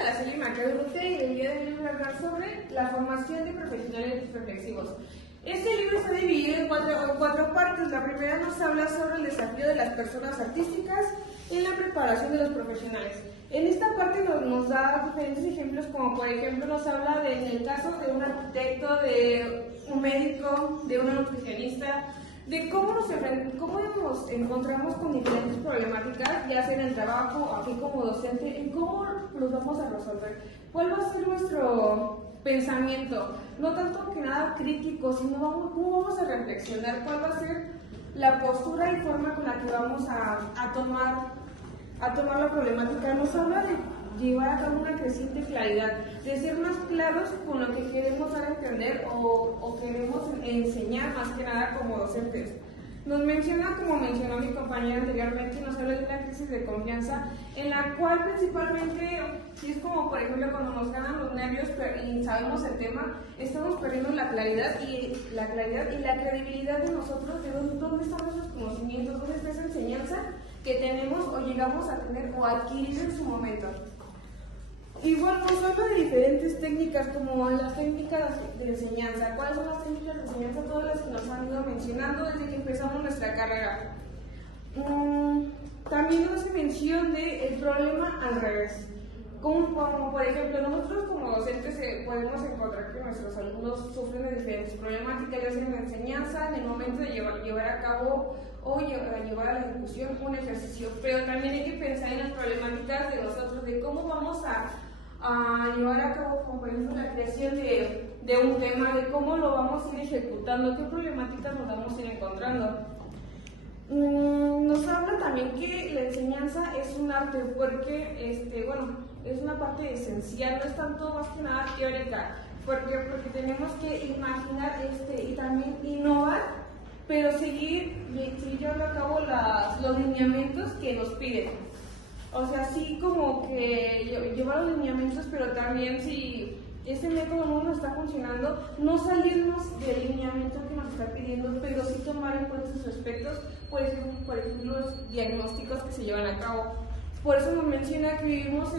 Araceli Mercado Urrutia y el día de hoy voy a hablar sobre la formación de profesionales reflexivos. Este libro está dividido en cuatro partes. La primera nos habla sobre el desafío de las personas artísticas en la preparación de los profesionales. En esta parte nos da diferentes ejemplos, como por ejemplo nos habla en el caso de un arquitecto, de un médico, de una nutricionista, de cómo nos encontramos con diferentes problemáticas, ya sea en el trabajo, aquí como docente, y cómo los vamos a resolver. ¿Cuál va a ser nuestro pensamiento? No tanto que nada crítico, sino cómo vamos a reflexionar, cuál va a ser la postura y forma con la que vamos a tomar la problemática. Nos habla de llevar a cabo una creciente claridad, de ser más claros con lo que queremos dar a entender o queremos enseñar más que nada como docentes. Nos menciona, como mencionó mi compañera anteriormente, nos habla de una crisis de confianza en la cual principalmente, si es como por ejemplo cuando nos ganan los nervios y sabemos el tema, estamos perdiendo la claridad y la credibilidad de nosotros, de dónde están nuestros conocimientos, dónde está esa enseñanza que tenemos o llegamos a tener o adquirir en su momento. Igual nos habla de diferentes técnicas, como las técnicas de enseñanza. ¿Cuáles son las técnicas de enseñanza? Todas las que nos han ido mencionando desde que empezamos nuestra carrera. También nos hace mención del problema al revés. Como por ejemplo, nosotros como docentes podemos encontrar que nuestros alumnos sufren de diferentes problemáticas, ya sea en la enseñanza, en el momento de llevar a cabo o llevar a la ejecución un ejercicio, pero también hay que pensar en las problemáticas de nosotros, de cómo vamos a llevar a cabo, como por ejemplo, la creación de un tema, de cómo lo vamos a ir ejecutando, qué problemáticas nos vamos a ir encontrando. Nos habla también que la enseñanza es un arte, porque es una parte esencial, no es tanto más que nada teórica. ¿Por qué? Porque tenemos que imaginar y también innovar, pero seguir llevando a cabo los lineamientos que nos piden. O sea, sí como que llevar los lineamientos, pero también si ese método no nos está funcionando, no salirnos del lineamiento que nos está pidiendo, pero sí tomar en cuenta sus aspectos, pues, por ejemplo, los diagnósticos que se llevan a cabo. Por eso nos menciona que vivimos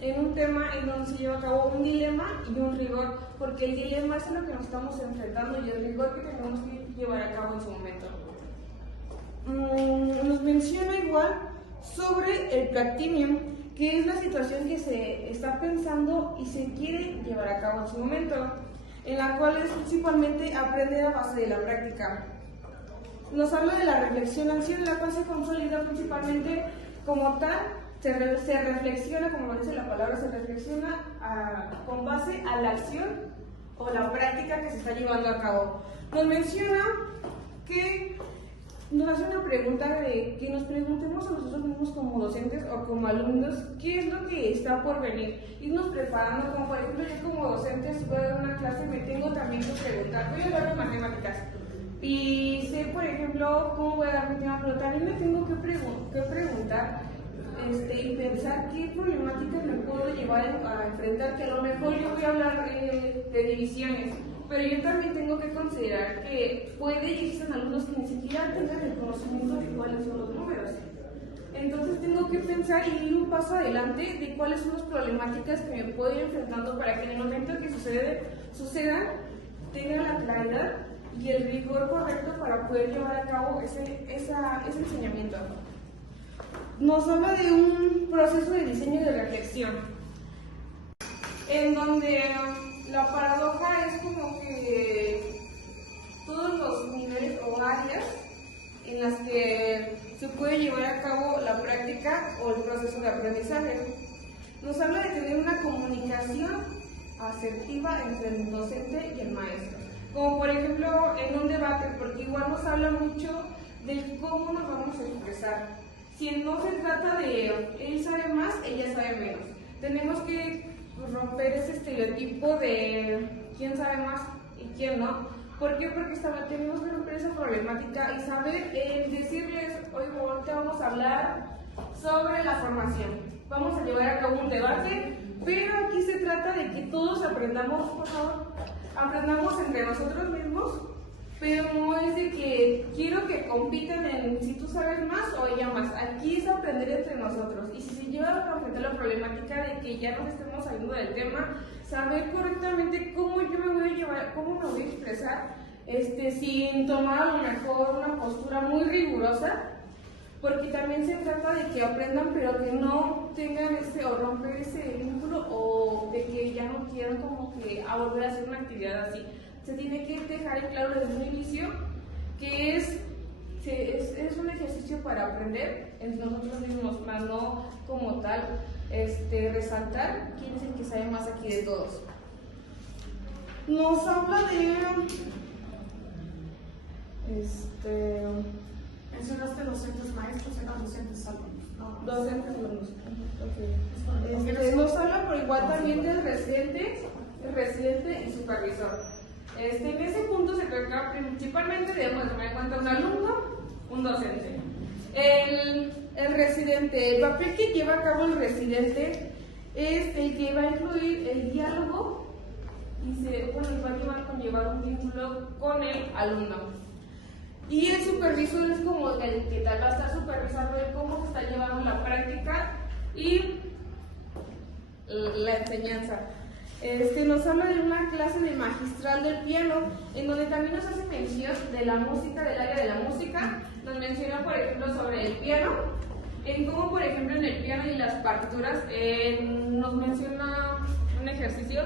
en un tema en donde se lleva a cabo un dilema y un rigor, porque el dilema es a lo que nos estamos enfrentando y el rigor que tenemos que llevar a cabo en su momento. Nos menciona igual sobre el practinium, que es la situación que se está pensando y se quiere llevar a cabo en su momento, en la cual es principalmente aprender a base de la práctica. Nos habla de la reflexión ansiosa, la cual se consolida principalmente como tal, se reflexiona, como lo dice la palabra, se reflexiona con base a la acción o la práctica que se está llevando a cabo. Nos menciona que nos hace una pregunta de que nos preguntemos a nosotros mismos como docentes o como alumnos qué es lo que está por venir, irnos preparando, como por ejemplo yo como docente si voy a dar una clase me tengo también que preguntar, voy a hablar de matemáticas y sé por ejemplo cómo voy a dar mi tema, pero también me tengo que preguntar y pensar qué problemáticas me puedo llevar a enfrentar, que a lo mejor yo voy a hablar de divisiones, pero yo también tengo que considerar que puede y existen alumnos que ni siquiera tengan el conocimiento de cuáles son los números. Entonces tengo que pensar y ir un paso adelante de cuáles son las problemáticas que me puedo ir enfrentando para que en el momento que sucedan tenga la claridad y el rigor correcto para poder llevar a cabo ese enseñamiento. Nos habla de un proceso de diseño y de reflexión, en donde la paradoja es como que todos los niveles o áreas en las que se puede llevar a cabo la práctica o el proceso de aprendizaje. Nos habla de tener una comunicación asertiva entre el docente y el maestro. Como por ejemplo en un debate, porque igual nos habla mucho de cómo nos vamos a expresar. Si no se trata de él sabe más, ella sabe menos. Tenemos que romper ese estereotipo de quién sabe más y quién no. ¿Por qué? Porque tenemos que romper esa problemática y saber decirles, hoy ahorita vamos a hablar sobre la formación. Vamos a llevar a cabo un debate, pero aquí se trata de que todos aprendamos, por favor, aprendamos entre nosotros mismos pero no es de que quiero que compitan en si tú sabes más o ella más. Aquí es aprender entre nosotros. Y si se lleva a enfrentar la problemática de que ya nos estemos saliendo del tema, saber correctamente cómo yo me voy a llevar, cómo me voy a expresar, sin tomar a lo mejor una postura muy rigurosa, porque también se trata de que aprendan, pero que no tengan o romper ese vínculo, o de que ya no quieran como que a volver a hacer una actividad así. Se tiene que dejar en claro desde un inicio que es un ejercicio para aprender entre nosotros mismos, más no como tal resaltar quién es el que sabe más aquí de todos. Nos habla de mencionaste docentes maestros, eran docentes alumnos, ¿no? Docentes alumnos. Okay. Nos habla por igual también del residente y supervisor. En ese punto se trata principalmente debemos tomar en cuenta un alumno, un docente. El residente, el papel que lleva a cabo el residente es el que va a incluir el diálogo y va a conllevar un vínculo con el alumno. Y el supervisor es como el que tal va a estar supervisando de cómo se está llevando la práctica y la enseñanza. Nos habla de una clase de magistral del piano, en donde también nos hace mención de la música, del área de la música. Nos menciona, por ejemplo, sobre el piano, en cómo, por ejemplo, en el piano y las partituras, nos menciona un ejercicio,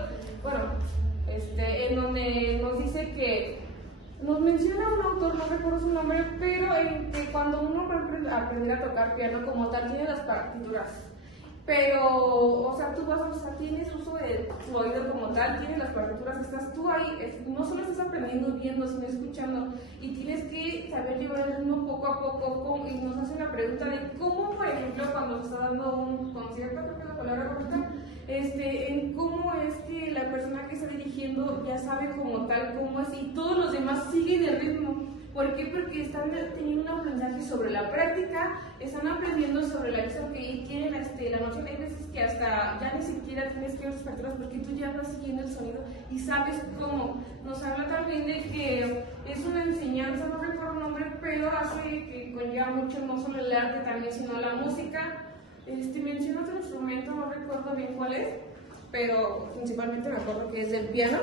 en donde nos dice que nos menciona un autor, no recuerdo su nombre, pero en que cuando uno va a aprender a tocar piano como tal, tiene las partituras. Pero, tú tienes uso de tu oído como tal, tienes las partituras, estás tú ahí, no solo estás aprendiendo viendo, sino escuchando, y tienes que saber llevar el ritmo poco a poco. Y nos hace una pregunta de cómo, por ejemplo, cuando se está dando un concierto, creo que es la palabra correcta, en cómo es que la persona que está dirigiendo ya sabe como tal cómo es, y todos los demás siguen el ritmo. ¿Por qué? Porque están teniendo un aprendizaje sobre la práctica, están aprendiendo sobre la visión que tienen la noción. Hay veces que hasta ya ni siquiera tienes que ver tus partituras porque tú ya vas siguiendo el sonido y sabes cómo. Nos habla también de que es una enseñanza, no recuerdo el nombre, pero hace que conlleva mucho no solo el arte también, sino la música. Menciona otro instrumento, no recuerdo bien cuál es, pero principalmente me acuerdo que es del piano.